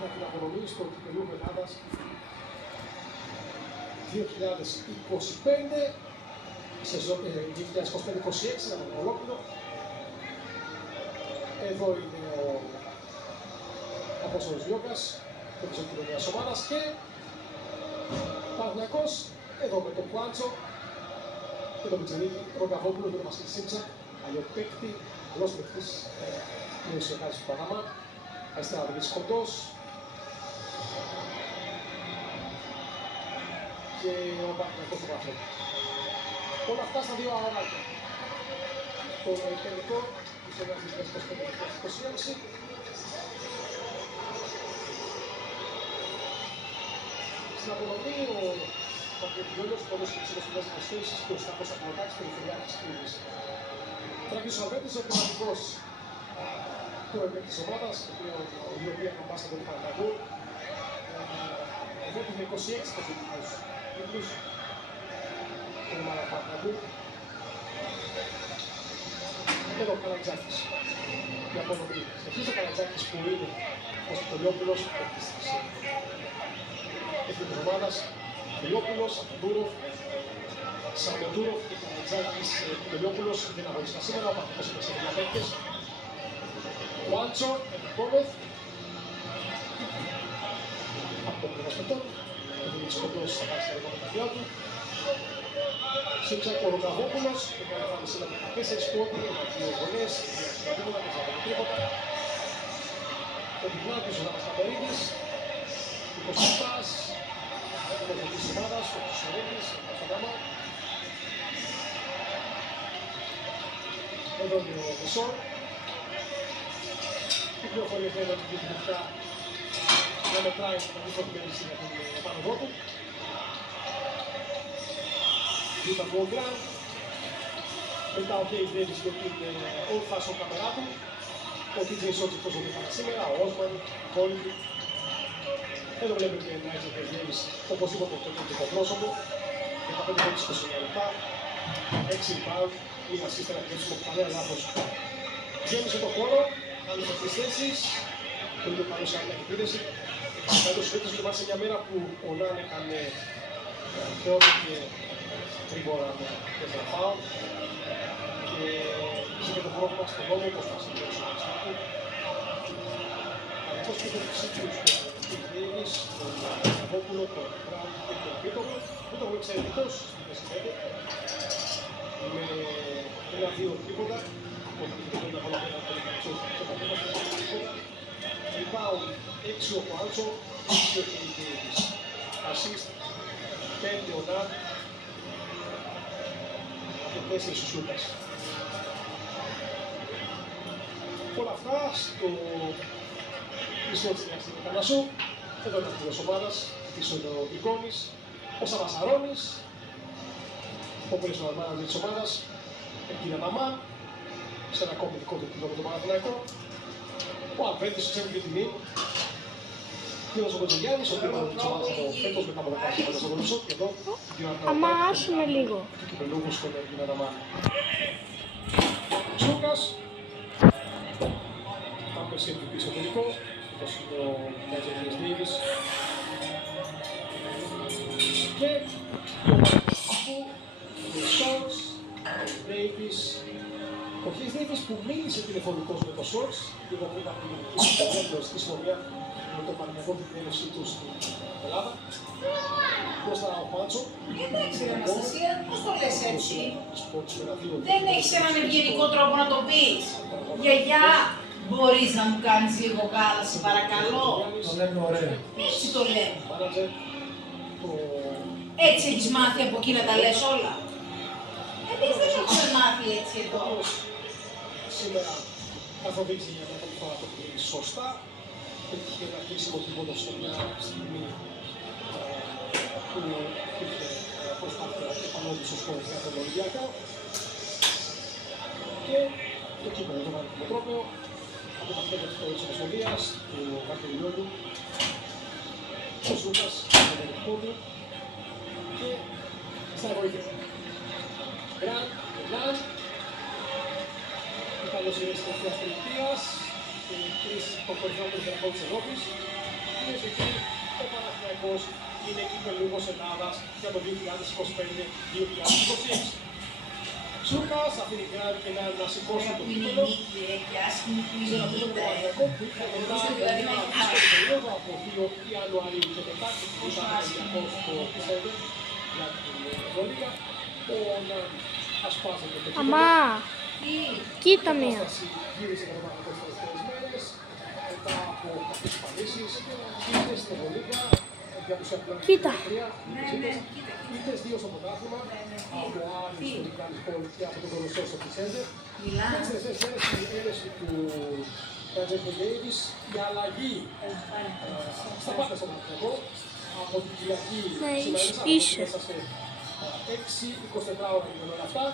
για την απονομή στο κυπελλούχο Ελλάδας 2025, σεζόν 2025-26, να το ολόκληρο. Εδώ είναι ο Απόστολος Γιώργας, το επιζωτήριο μιας ομάδας και Παναθηναϊκός, εδώ με τον Κουάντσο και τον Πιτσιρίκη, τον Καβόπουλο και τον Βασίλη Σίμψα, αλλιοπαίκτη, γλώσσα παικτής, πλήρως η εκάρηση του Παναμά, αριστερά ο Δημήτρης Κοντός και ο Παναθηναϊκός του Παναθηναϊκού. Όλα αυτά στα δύο αγωνάκια. Το τελικό της Ελλάδας 2025-2026. Στην απονομή ο Παπαγιώλος, ο πόδος της Ελληνικής Δημοσίευσης και ο Σταύρος Ακροτάκης, περιφερειάρχης Κρήτης. Τράκης Σαββέτης, ο πνευματικός του ΕΜΕΚ της ομάδας, η οποία καμπάσα τον Παναγού. Εδώ είναι 26 προσωπικούς τίτλους την ομάδα Παναγού. Εδώ ο Καλατζάκης, η απονομή. Επίσης ο Καλατζάκης που είναι ο Σπολιόπουλος, ο της εθνικής ομάδας, Σπολιόπουλος, Αντούροφ, Σαμοντούροφ και Καλατζάκης, Σπολιόπουλος, δεν αγωνιστικά σήμερα, ο Παναγός είναι σε δύο παίκτες. Κουάντσο, Ερκόμεθ, από τον Πρεβασπετών, ο Δημήτρης Κοντός θα πάρει στα επόμενα δυο του. Σύμψα ο Ροκαβόπουλος, που κάνει εμφάνιση με 14 πόντου, με 2 βολές, 2 τρίποτα, 4 τρίποτα. Ο Πιγνάκης, ο Ναπασταμπερίδης, 20 πας, ο Δημήτρης της ομάδας, ο Κουσαρίδης, ο Καφαντάμα. Εδώ είναι ο Μεσόρ. Η πληροφορία θέλει ότι διευθυντικά να μετράει την πρώτη πέρυσι για την επάνωδό του. Β' Γκόγκραν. Μετά ο Κέις Ντέβις και είναι old fashion καμερά του. Ο TJ Σότς εκτός ότι είχαμε σήμερα, ο Όσμαν, ο Κόλυμπη. Εδώ βλέπετε και ένα Nigel Κέις Ντέβις οπωσδήποτε το κεντρικό πρόσωπο. 15 πόντους 29 λεπτά, 6 rebound, λίγα assist να κλείσουμε κανένα λάθος. Γέμισε το χώρο. Άλλες αυτές θέσεις, το ίδιο καλό σε άλλη επίδεση. Κάτω φέτος και μάλιστα μια μέρα που ο Ναν έκανε θεώθηκε γρήγορα με 4 φάουλ και είχε και το πρόβλημα στον νόμο όπως θα συνδέσω το σπίτι. Αυτός και τον Ψήφιους και τον Κιβίδης, τον Καβόπουλο, τον Μπράουν και τον Πίτογλου. Πίτογλου εξαιρετικός στη θέση 5 με 1-2 τρίποτα. Rebound 6 ο Κουάντσο, 2 ο Κέις. Assist 5 ο Ναν και 4 ο Σλούκας. Όλα αυτά στο πίσω της διάστημα Κανασού. Εδώ είναι αυτός της ομάδας, πίσω ο Γκόνης, ο Σαβασαρώνης, ο personal manager της ομάδας, εκεί Αναμάν, σε ένα ακόμη δικό του επίπεδο με τον Παναθηναϊκό. Ο Αλβέντης, ξέρει και τιμή. Κύριος ο Κοντζογιάννης, ο οποίος της ομάδας από φέτος μετά από 16 χρόνια στο Κολουσό. Και εδώ, Αμά, άσουμε λίγο. του κυπελλούχου στον Έργινα Αναμάν. Σούκας. Πάμε σε MVP στο τελικό. Αυτός είναι ο Νάιτζελ Ντέιβις. Και ο Παναθηναϊκού, ο Σόρτς, ο Ντέιβις. Ο Χέις Ντέιβις που μίλησε τηλεφωνικός με το Σόρτς, λίγο πριν από την γενική στη ιστορία με τον Παναθηναϊκό και την έλευσή του στην Ελλάδα. Μπροστά ο Πάτσο. Εντάξει, Αναστασία, πώς το λες έτσι? Δεν έχεις έναν ευγενικό τρόπο να το πεις. Γιαγιά, μπορείς να μου κάνεις λίγο κάλαση, παρακαλώ? Το λέμε ωραία. Έτσι το λέμε. Έτσι έχεις μάθει από εκεί να τα λες όλα? Εμείς δεν έχουμε μάθει έτσι εδώ. Σήμερα καθοδήγησε για μια πρώτη φορά το πει σωστά. Έτυχε ένα κλείσιμο τριπώντο σε μια στιγμή που υπήρχε προσπάθεια επανόδου στο σκόρ για τον Ολυμπιακό. Και το κύπελο το βάλει με τρόπο από τα χέρια της Ομοσπονδίας, του Βαρκελιώδου, ο Ζούκας, τον Ελεκτικό του και στα βοήθεια. Γκραν, Γκραν, η καλοσύνη της τελευταίας τριετίας, τρεις υποκορυφόμενους δρακών της Ευρώπης. κυρίες και κύριοι, ο Παναθηναϊκός είναι κυπελλούχος Ελλάδας για το 2025-2026. Σούκας αφήνει και να σηκώσει το Που είναι τίτλο. νίκη και άσχημη που Σε είναι ένα τίτλο του νίκη. Παναθηναϊκού που είχε μετά δηλαδή μια να δύσκολη περίοδο από 2 Ιανουαρίου και Τετάρτη που ήταν Ολυμπιακός στο Πισέντε για την Ευρωλίγα. Ο ασπάζεται το κύπελλο. Αμά, Τι, κοίτα Η μία. κατάσταση γύρισε για το Παναθηναϊκό τις τελευταίες μέρες. Μετά από κάποιες εμφανίσεις, είτε στην Ευρωλίγα, για τους απλούς Κοίτα. ναι, ναι, κοίτα. είτε 2 στο πρωτάθλημα, από Άρη στο Λικάνης Πόλ και από τον Κολοσσό στο Πισέντε. Μιλάμε. Τις τελευταίες μέρες η αίρεση του Anthony Davis, η αλλαγή στα πάντα στο Παναθηναϊκό, από την Κυριακή Ναι, σήμερα είσαι. μέσα σε 6-24 ώρα γίνονται όλα αυτά.